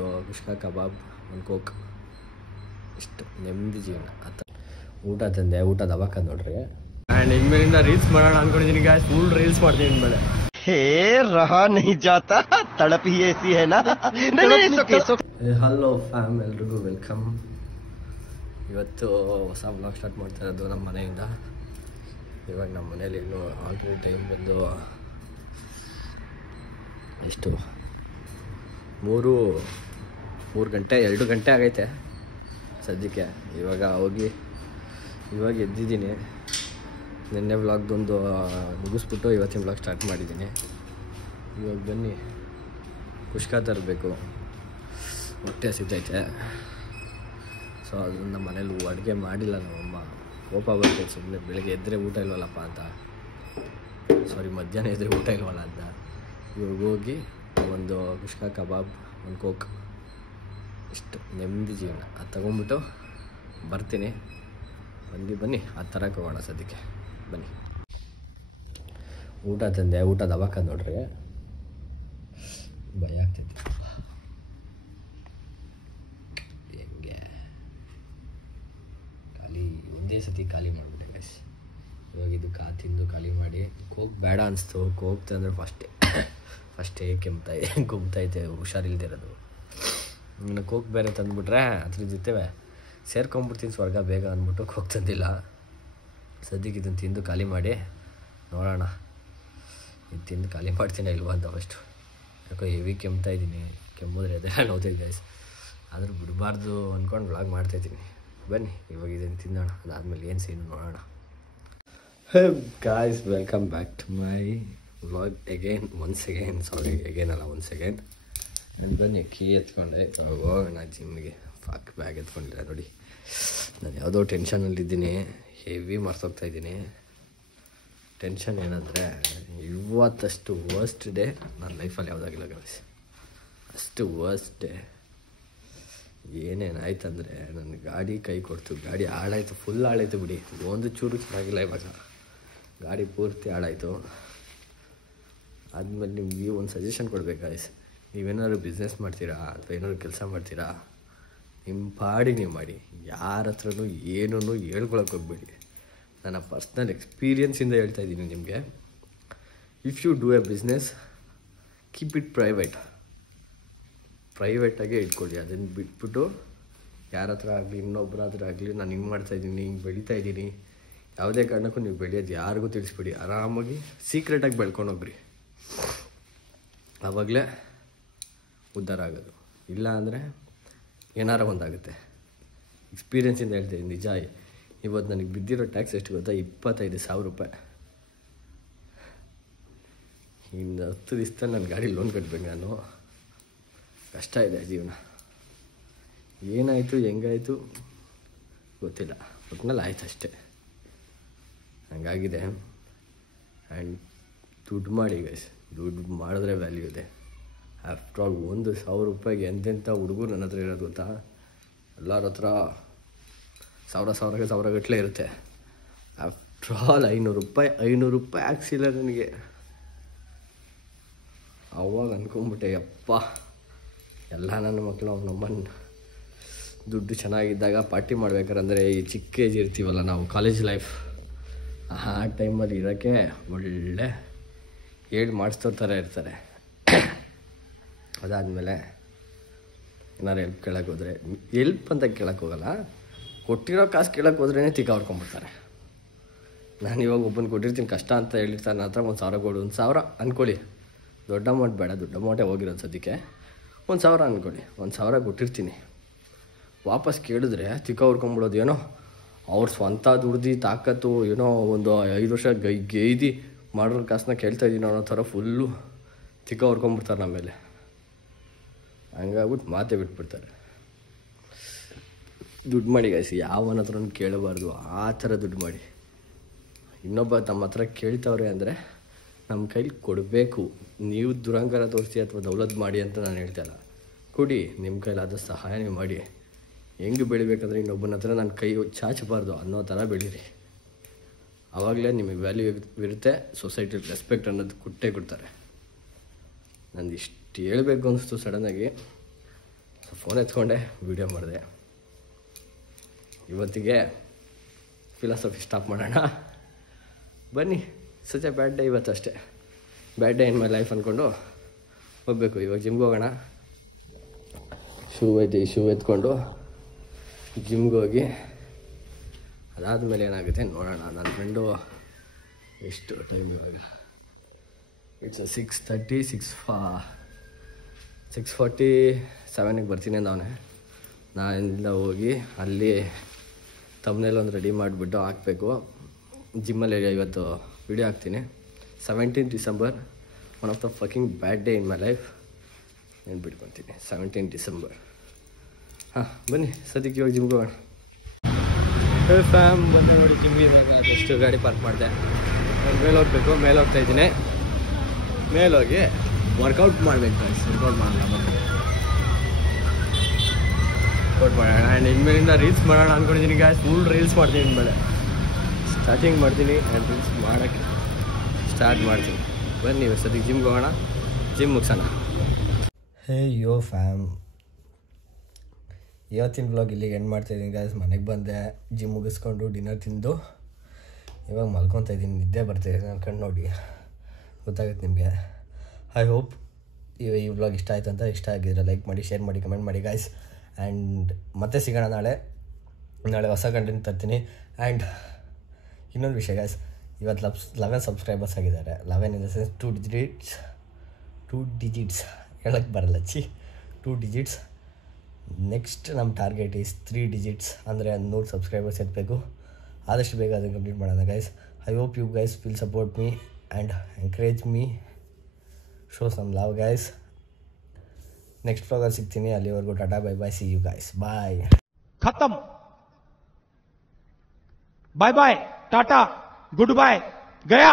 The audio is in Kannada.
ಒಂದು ಕುಷ್ಕ ಕಬಾಬ್, ಒಂದು ಕೋಕ್, ಇಷ್ಟು ನೆಮ್ಮದಿ ಜೀವನ. ಊಟ ತಂದೆ, ಊಟ ದವಾಖಾನೆ ನೋಡ್ರಿ. ಆ್ಯಂಡ್ ಇನ್ಮೇಲಿಂದ ರೀಲ್ಸ್ ಮಾಡೋಣ ಅಂದ್ಕೊಂಡಿದ್ದೀನಿ ಗಾಯ್ಸ್. ಫುಲ್ ರೀಲ್ಸ್ ಮಾಡ್ತೀನಿ ಇನ್ಮೇಲೆ. ಹೇ ರಹಾ ನಹೀ ಜಾತಾ, ತಡಪ್ ಹಿ ಐಸಿ ಹೈ ನಾ. ಹಲೋ ಫ್ಯಾಮ್, ಎಲ್ರಿಗೂ ವೆಲ್ಕಮ್. ಇವತ್ತು ಹೊಸ ಬ್ಲಾಗ್ ಸ್ಟಾರ್ಟ್ ಮಾಡ್ತಾ ಇರೋದು ನಮ್ಮ ಮನೆಯಿಂದ. ಇವಾಗ ನಮ್ಮ ಮನೇಲಿ ಇನ್ನು ಆಲ್ರೆಡಿ ಟೈಮ್ ಬಂದು ಎಷ್ಟು 3 ಗಂಟೆ 2 ಗಂಟೆ ಆಗೈತೆ ಸದ್ಯಕ್ಕೆ. ಇವಾಗ ಎದ್ದಿದ್ದೀನಿ. ನಿನ್ನೆ ವ್ಲಾಗ್ದೊಂದು ಮುಗಿಸ್ಬಿಟ್ಟು ಇವತ್ತಿನ ವ್ಲಾಗ್ ಸ್ಟಾರ್ಟ್ ಮಾಡಿದ್ದೀನಿ. ಇವಾಗ ಬನ್ನಿ ಕುಷ್ಕ ತರಬೇಕು, ಹೊಟ್ಟೆ ಹಸಿತೈತೆ. ಸೊ ಅದನ್ನು ಮನೇಲಿ ಅಡುಗೆ ಮಾಡಿಲ್ಲ ನಮ್ಮಮ್ಮ. ಕೋಪ ಬರ್ತೈತೆ ಸುಮ್ಮನೆ. ಬೆಳಗ್ಗೆ ಎದ್ದರೆ ಊಟ ಇಲ್ವಲ್ಲಪ್ಪ ಅಂತ, ಮಧ್ಯಾಹ್ನ ಎದ್ದರೆ ಊಟ ಇಲ್ವಲ್ಲ ಅಂತ. ಇವಾಗ ಹೋಗಿ ಒಂದು ಕುಷ್ಕ ಕಬಾಬ್, ಒಂದು ಕೋಕ್, ಇಷ್ಟು ನೆಮ್ಮದಿ ಜೀವನ. ಅದು ತೊಗೊಂಬಿಟ್ಟು ಬರ್ತೀನಿ. ಬನ್ನಿ ಅದು ತರಕ್ಕೆ ಹೋಗೋಣ ಸದ್ಯಕ್ಕೆ. ಬನ್ನಿ. ಊಟ ತಂದೆ, ಊಟ ದವಾಖಾನೆ ನೋಡ್ರಿ. ಭಯ ಆಗ್ತೈತಿ ಹೆಂಗೆ ಖಾಲಿ ಒಂದೇ ಸತಿ ಖಾಲಿ ಮಾಡಿಬಿಟ್ಟೆ ಗೈಸ್. ಇವಾಗ ಇದು ತಿಂದು ಖಾಲಿ ಮಾಡಿ. ಕೋಕ್ ಬೇಡ ಅನಿಸ್ತು. ಕೋಕ್ ತಂದರೆ ಫಸ್ಟೇ ಗುಮ್ತೈತೆ, ಹುಷಾರಿಲ್ದಿರೋದು. ಇನ್ನು ಕೋಕ್ ಬೇರೆ ತಂದುಬಿಟ್ರೆ ಅದ್ರ ಜೊತೆ ಸೇರ್ಕೊಂಬಿಡ್ತೀನಿ ಸ್ವರ್ಗ ಬೇಗ ಅಂದ್ಬಿಟ್ಟು ಕೋಕ್ ತಂದಿಲ್ಲ. ಸದ್ಯಕ್ಕೆ ಇದನ್ನು ತಿಂದು ಖಾಲಿ ಮಾಡಿ ನೋಡೋಣ. ಇದು ತಿಂದು ಖಾಲಿ ಮಾಡ್ತೀನಿ ಇಲ್ವಾ ಅಂತ. ಫಸ್ಟು ಯಾಕೋ ಹೆವಿ ಕೆಮ್ತಾಯಿದ್ದೀನಿ. ಕೆಮ್ಮಿದ್ರೆ ಅದೆಲ್ಲ ನೋಡ್ತೈತೆ ಗೈಸ್. ಆದರೂ ಬಿಡಬಾರ್ದು ಅಂದ್ಕೊಂಡು ವ್ಲಾಗ್ ಮಾಡ್ತಾಯಿದ್ದೀನಿ. ಬನ್ನಿ ಇವಾಗ ಇದನ್ನು ತಿನ್ನೋಣ. ಅದಾದಮೇಲೆ ಏನು ಸೀನು ನೋಡೋಣ. Guys, welcome back to my vlog once again. ಬನ್ನಿ ಕೀ ಎತ್ಕೊಂಡೆ ಹೋಗೋಣ ಜಿಮ್ಮಿಗೆ. ಬ್ಯಾಗ್ ಎತ್ಕೊಂಡಿಲ್ಲ ನೋಡಿ. ನಾನು ಯಾವುದೋ ಟೆನ್ಷನಲ್ಲಿದ್ದೀನಿ. ಹೆವಿ ಮರ್ತೋಗ್ತಾಯಿದ್ದೀನಿ. ಟೆನ್ಷನ್ ಏನಂದರೆ ಇವತ್ತಷ್ಟು ವರ್ಸ್ಟ್ ಡೇ ನನ್ನ ಲೈಫಲ್ಲಿ ಯಾವುದಾಗಿಲ್ಲ ಗೈಸ್. ಅಷ್ಟು ವರ್ಸ್ಟ್ ಡೇ. ಏನೇನಾಯ್ತಂದರೆ, ನನ್ನ ಗಾಡಿ ಕೈ ಕೊಡ್ತು. ಗಾಡಿ ಹಾಳಾಯಿತು, ಫುಲ್ ಹಾಳಾಯಿತು ಬಿಡಿ. ಒಂದು ಚೂರು ಚೆನ್ನಾಗಿಲ್ಲ. ಇವಾಗ ಗಾಡಿ ಪೂರ್ತಿ ಹಾಳಾಯಿತು. ಆದಮೇಲೆ ನಿಮ್ಗೆ ಒಂದು ಸಜೆಷನ್ ಕೊಡ್ಬೇಕು ಗೈಸ್. ನೀವೇನಾದ್ರು ಬಿಸ್ನೆಸ್ ಮಾಡ್ತೀರಾ ಅಥವಾ ಏನಾದ್ರು ಕೆಲಸ ಮಾಡ್ತೀರಾ, ನಿಮ್ಮ ಪಾಡಿ ನೀವು ಮಾಡಿ. ಯಾರ ಹತ್ರನೂ ಏನೂ ಹೇಳ್ಕೊಳಕ್ಕೆ ಹೋಗ್ಬೇಡಿ. ನನ್ನ ಪರ್ಸ್ನಲ್ ಎಕ್ಸ್ಪೀರಿಯನ್ಸಿಂದ ಹೇಳ್ತಾ ಇದ್ದೀನಿ ನಿಮಗೆ. If you do a business, keep it ಪ್ರೈವೇಟಾಗೇ ಇಟ್ಕೊಳ್ಳಿ. ಅದನ್ನು ಬಿಟ್ಬಿಟ್ಟು ಯಾರ ಹತ್ರ ಆಗಲಿ, ಇನ್ನೊಬ್ಬರ ಹತ್ರ ಆಗಲಿ, ನಾನು ಹಿಂಗೆ ಮಾಡ್ತಾಯಿದ್ದೀನಿ, ಹಿಂಗೆ ಬೆಳೀತಾಯಿದ್ದೀನಿ, ಯಾವುದೇ ಕಾರಣಕ್ಕೂ ನೀವು ಬೆಳೆಯೋದು ಯಾರಿಗೂ ತಿಳಿಸ್ಬೇಡಿ. ಆರಾಮಾಗಿ ಸೀಕ್ರೆಟಾಗಿ ಬೆಳ್ಕೊಂಡು ಹೋಗ್ರಿ. ಆವಾಗಲೇ ಉದ್ಧಾರ ಆಗೋದು. ಇಲ್ಲ ಅಂದರೆ ಏನಾರ ಒಂದಾಗುತ್ತೆ. ಎಕ್ಸ್ಪೀರಿಯೆನ್ಸಿಂದ ಹೇಳ್ತೀನಿ ನಿಜ. ಇವತ್ತು ನನಗೆ ಬಿದ್ದಿರೋ ಟ್ಯಾಕ್ಸ್ ಎಷ್ಟು ಗೊತ್ತಾ? 25,000 ರೂಪಾಯಿ. ಇನ್ನು 10 ದಿವಸದಲ್ಲಿ ನನ್ನ ಗಾಡಿ ಲೋನ್ ಕಟ್ಬೇಕು ನಾನು. ಕಷ್ಟ ಇದೆ ಜೀವನ. ಏನಾಯಿತು ಹೆಂಗಾಯಿತು ಗೊತ್ತಿಲ್ಲ, ಒಟ್ಟಿನಲ್ಲಿ ಆಯ್ತು ಅಷ್ಟೇ. ಹಂಗಾಗಿದೆ. ಆ್ಯಂಡ್ ದುಡ್ಡು ಮಾಡಿ ಗೈಸ್. ದುಡ್ಡು ಮಾಡಿದ್ರೆ ವ್ಯಾಲ್ಯೂ ಇದೆ. ಆಫ್ಟರ್ ಆಲ್ 1,000 ರೂಪಾಯಿಗೆ ಎಂತೆಂಥ ಹುಡುಗರು ನನ್ನ ಹತ್ರ ಇರೋದು ಗೊತ್ತಾ? ಎಲ್ಲರ ಹತ್ರ 1,000 ಗಟ್ಟಲೆ ಇರುತ್ತೆ. ಆಫ್ಟರ್ ಆಲ್ 500 ರೂಪಾಯಿ ಹಾಕ್ಸಿಲ್ಲ ನನಗೆ. ಅವಾಗ ಅಂದ್ಕೊಂಬಿಟ್ಟೆ, ಯಪ್ಪ ಎಲ್ಲ ನನ್ನ ಮಕ್ಕಳು ನಮ್ಮನ್ನು ದುಡ್ಡು ಚೆನ್ನಾಗಿದ್ದಾಗ ಪಾರ್ಟಿ ಮಾಡ್ಬೇಕಾರಂದರೆ ಈ ಚಿಕ್ಕ ಏಜ್ ಇರ್ತೀವಲ್ಲ ನಾವು, ಕಾಲೇಜ್ ಲೈಫ್, ಆ ಟೈಮಲ್ಲಿ ಇರೋಕ್ಕೆ ಒಳ್ಳೆ ಹೇಳಿ ಮಾಡಿಸ್ತೋ ಥರ ಇರ್ತಾರೆ. ಅದಾದಮೇಲೆ ಏನಾರು ಹೆಲ್ಪ್ ಕೇಳೋಕ್ಕೆ ಹೋದರೆ, ಹೆಲ್ಪ್ ಅಂತ ಕೇಳೋಕ್ಕೆ ಹೋಗಲ್ಲ, ಕೊಟ್ಟಿರೋ ಕಾಸು ಕೇಳೋಕ್ಕೆ ಹೋದ್ರೇ ತಿಕ್ಕ ಹೊಡ್ಕೊಂಬಿಡ್ತಾರೆ. ನಾನು ಇವಾಗ ಒಬ್ಬನ ಕೊಟ್ಟಿರ್ತೀನಿ ಕಷ್ಟ ಅಂತ ಹೇಳಿರ್ತಾರೆ. ನನ್ನ ಹತ್ರ 1,000 ಕೊಡು. 1,000 ಅಂದ್ಕೊಳ್ಳಿ, ದೊಡ್ಡ ಅಮೌಂಟ್ ಬೇಡ, ದೊಡ್ಡ ಅಮೌಂಟೇ ಹೋಗಿರೋದು ಸದ್ಯಕ್ಕೆ. 1,000 ಅಂದ್ಕೊಳ್ಳಿ, 1,000 ಕೊಟ್ಟಿರ್ತೀನಿ. ವಾಪಸ್ ಕೇಳಿದ್ರೆ ತಿಕ್ಕ ಹೊಡ್ಕೊಂಬಿಡೋದು. ಏನೋ ಅವ್ರ ಸ್ವಂತ ದುಡ್ದು ತಾಕತ್ತು, ಏನೋ ಒಂದು 5 ವರ್ಷ ಗೈದಿ ಮಾಡೋರ ಕಾಸನ್ನ ಕೇಳ್ತಾಯಿದ್ದೀನಿ ಅನ್ನೋ ಥರ ಫುಲ್ಲು ತಿಕ್ಕ ಹೊಡ್ಕೊಂಬಿಡ್ತಾರೆ ನಮ್ಮ ಮೇಲೆ. ಹಂಗಾಗ್ಬಿಟ್ಟು ಮಾತೇ ಬಿಟ್ಬಿಡ್ತಾರೆ. ದುಡ್ಡು ಮಾಡಿ ಗೈಸ್, ಯಾವನ ಹತ್ರ ಕೇಳಬಾರ್ದು. ಆ ಥರ ದುಡ್ಡು ಮಾಡಿ. ಇನ್ನೊಬ್ಬ ತಮ್ಮ ಹತ್ರ ಕೇಳ್ತವ್ರೆ ಅಂದರೆ ನಮ್ಮ ಕೈಲಿ ಕೊಡಬೇಕು. ನೀವು ದುರಂಕಾರ ತೋರಿಸಿ ಅಥವಾ ದೌಲತ್ ಮಾಡಿ ಅಂತ ನಾನು ಹೇಳ್ತಾಯಿಲ್ಲ. ಕೊಡಿ, ನಿಮ್ಮ ಕೈಲಾದ ಸಹಾಯ ನೀವು ಮಾಡಿ. ಹೆಂಗೆ ಬೆಳಿಬೇಕಂದ್ರೆ ಇನ್ನೊಬ್ಬನ ಹತ್ರ ನನ್ನ ಕೈ ಚಾಚಬಾರ್ದು ಅನ್ನೋ ಥರ ಬೆಳೀರಿ. ಆವಾಗಲೇ ನಿಮಗೆ ವ್ಯಾಲ್ಯೂ ಇರುತ್ತೆ. ಸೊಸೈಟಿಲಿ ರೆಸ್ಪೆಕ್ಟ್ ಅನ್ನೋದು ಕೊಟ್ಟೇ ಕೊಡ್ತಾರೆ. ನಂದು ಇಷ್ಟು ಹೇಳಬೇಕು ಅನ್ನಿಸ್ತು ಸಡನ್ನಾಗಿ. ಫೋನ್ ಎತ್ಕೊಂಡೆ ವೀಡಿಯೋ ಮಾಡಿದೆ. ಇವತ್ತಿಗೆ ಫಿಲಾಸಫಿ ಸ್ಟಾಪ್ ಮಾಡೋಣ ಬನ್ನಿ. ಸಚ್ ಎ ಬ್ಯಾಡ್ ಡೇ ಇವತ್ತು ಅಷ್ಟೇ. ಬ್ಯಾಡ್ ಡೇ ಇನ್ ಮೈ ಲೈಫ್ ಅಂದ್ಕೊಂಡು ಹೋಗಬೇಕು. ಇವಾಗ ಜಿಮ್ಗೆ ಹೋಗೋಣ. ಶೂ ಎತ್ಕೊಂಡು ಜಿಮ್ಗೆ ಹೋಗಿ ಅದಾದಮೇಲೆ ಏನಾಗುತ್ತೆ ನೋಡೋಣ. ನನ್ನ ಫ್ರೆಂಡು ಎಷ್ಟು ಟೈಮ್ ಇವಾಗ ಇಟ್ಸ್ 6:30 6:47 ಬರ್ತೀನಿ ಅಂದವನೇ. ನಾನಿಂದ ಹೋಗಿ ಅಲ್ಲಿ ತಮ್ಮನೇಲಿ ಒಂದು ರೆಡಿ ಮಾಡಿಬಿಟ್ಟು ಹಾಕಬೇಕು. ಜಿಮ್ಮಲ್ಲಿ ಇವತ್ತು ವಿಡಿಯೋ ಹಾಕ್ತೀನಿ. 17 December, one of the fucking bad day in my life. ನಾನು ಬಿಟ್ಕೊತೀನಿ 17 ಡಿಸೆಂಬರ್. ಹಾಂ ಬನ್ನಿ, ಸದ್ಯಕ್ಕೆ ಇವಾಗ ಜಿಮ್ಗೆ ಹೋಗೋಣ. ಫ್ಯಾಮ್ ಬಂದು ನೋಡಿ ಜಿಮ್ಗೆ. ಇವಾಗ ಅದಷ್ಟು ಗಾಡಿ ಪಾರ್ಕ್ ಮಾಡಿದೆ. ನಾನು ಮೇಲೆ ಹೋಗ್ಬೇಕು. ಮೇಲೆ ಹೋಗ್ತಾಯಿದ್ದೀನಿ. ಮೇಲೋಗಿ ವರ್ಕೌಟ್ ಮಾಡಬೇಕು. ವರ್ಕೌಟ್ ಮಾಡೋಣ ಆ್ಯಂಡ್ ಇನ್ಮೇಲಿಂದ ರೀಲ್ಸ್ ಮಾಡೋಣ ಅಂದ್ಕೊಂಡಿದ್ದೀನಿ ಗಾಯ್ಸ್. ಫುಲ್ ರೀಲ್ಸ್ ಮಾಡ್ತೀನಿ ಇನ್ಮೇಲೆ. ಸ್ಟಾರ್ಟಿಂಗ್ ಮಾಡ್ತೀನಿ ಆ್ಯಂಡ್ ರೀಲ್ಸ್ ಮಾಡೋಕ್ಕೆ ಸ್ಟಾರ್ಟ್ ಮಾಡ್ತೀನಿ. ಬನ್ನಿ ಸದ್ಯಕ್ಕೆ ಜಿಮ್ಗೆ ಹೋಗೋಣ. ಜಿಮ್ ಮುಗಿಸೋಣ. ಹೇ ಯೋ ಫ್ಯಾಮ್, ಇವತ್ತಿನ ಬ್ಲಾಗ್ ಇಲ್ಲಿಗೆ ಎಂಡ್ ಮಾಡ್ತಾಯಿದ್ದೀನಿ ಗಾಯ್ಸ್. ಮನೆಗೆ ಬಂದೆ, ಜಿಮ್ ಮುಗಿಸ್ಕೊಂಡು ಡಿನ್ನರ್ ತಿಂದು ಇವಾಗ ಮಲ್ಕೊತಾ ಇದ್ದೀನಿ. ನಿದ್ದೆ ಬರ್ತಾಯಿದೆ. ನಾನು ಕಣ್ಣು ನೋಡಿ ಗೊತ್ತಾಗುತ್ತೆ ನಿಮಗೆ. ಐ ಹೋಪ್ ಈ ವ್ಲಾಗ್ ಇಷ್ಟ ಆಯಿತು ಅಂತ. ಇಷ್ಟ ಆಗಿದ್ರೆ ಲೈಕ್ ಮಾಡಿ, ಶೇರ್ ಮಾಡಿ, ಕಮೆಂಟ್ ಮಾಡಿ ಗಾಯ್ಸ್. ಆ್ಯಂಡ್ ಮತ್ತೆ ಸಿಗೋಣ ನಾಳೆ ಹೊಸ ಕಂಟೆಂಟ್ ತರ್ತೀನಿ. ಆ್ಯಂಡ್ ಇನ್ನೊಂದು ವಿಷಯ ಗಾಯ್ಸ್, ಇವತ್ತು 11 ಸಬ್ಸ್ಕ್ರೈಬರ್ಸ್ ಆಗಿದ್ದಾರೆ. 11 ಇನ್ ದ ಸೆನ್ಸ್ 2 ಡಿಜಿಟ್ಸ್ ಹೇಳಕ್ಕೆ ಬರಲ್ಲ. 2 ಡಿಜಿಟ್ಸ್. ನೆಕ್ಸ್ಟ್ ನಮ್ಮ ಟಾರ್ಗೆಟ್ ಈಸ್ 3 ಡಿಜಿಟ್ಸ್, ಅಂದರೆ 100 ಸಬ್ಸ್ಕ್ರೈಬರ್ಸ್ ಇರಬೇಕು. ಆದಷ್ಟು ಬೇಗ ಅದನ್ನು ಕಂಪ್ಲೀಟ್ ಮಾಡೋಣ guys. I hope you guys will support me and encourage me, show some love guys. Next ವ್ಲಾಗಲ್ಲಿ ಸಿಗ್ತೀನಿ. ಅಲ್ಲಿವರೆಗೂ tata, bye bye, see you guys, bye. खत्म. Bye bye, tata, good bye, गया.